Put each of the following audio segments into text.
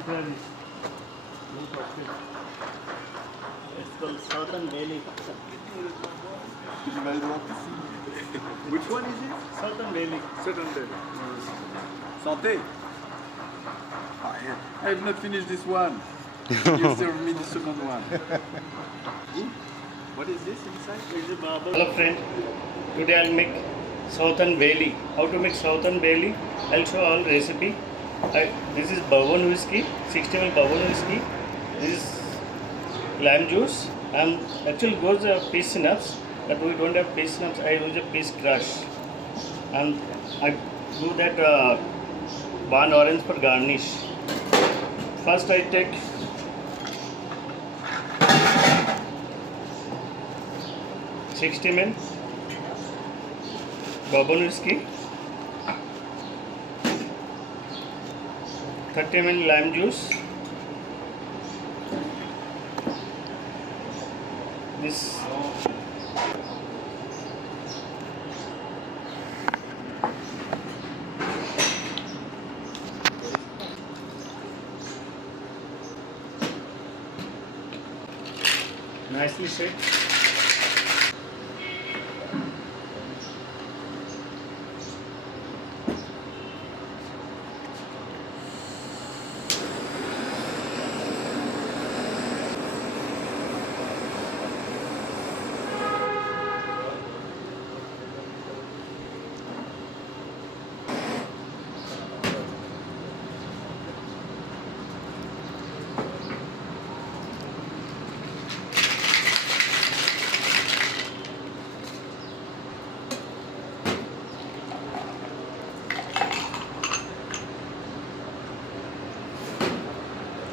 Garnish. It's called Southern Bailey. Which one is it? Southern Bailey. Second day. Santé. I have not finished this one. You serve me the second one. What is this inside? It's a barbell. Hello friend. Today I'll make Southern Bailey. How to make Southern Bailey? I'll show all recipe. This is Bourbon whiskey, 60 ml Bourbon whiskey. This is lime juice. Actually goes peach synapse, but we don't have peach synapse. I use a peach crush, and I do that one orange for garnish. First I take $60 ml Bourbon whiskey, 30 ml lime juice, this nicely shake.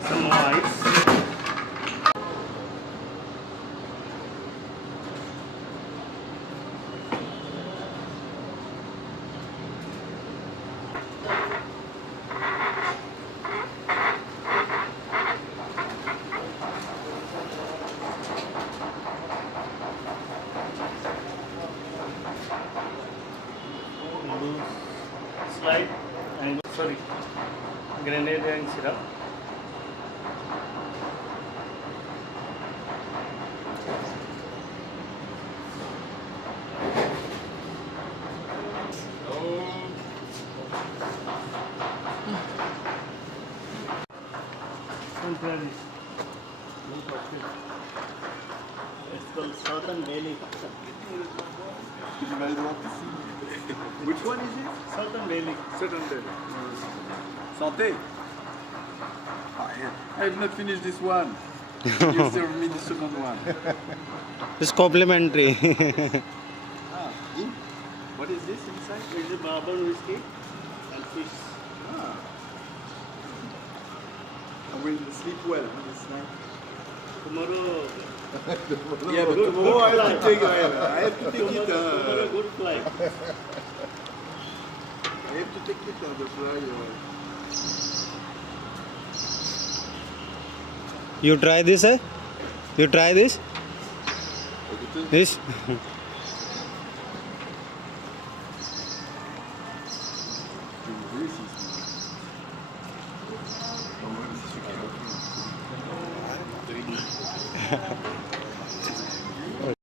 Some more ice. Slide and grenade and syrup. It's called Southern Bailey. Which one is it? Southern Bailey. Second day. Santé. I have not finished this one. You serve me the second one. It's complimentary. What is this inside? It's a bourbon whiskey and fish. I will sleep well this night. Tomorrow, Yeah, but tomorrow I have to take it. tomorrow good flight. I have to take it on the fly. You try this, eh? You try this? This? This is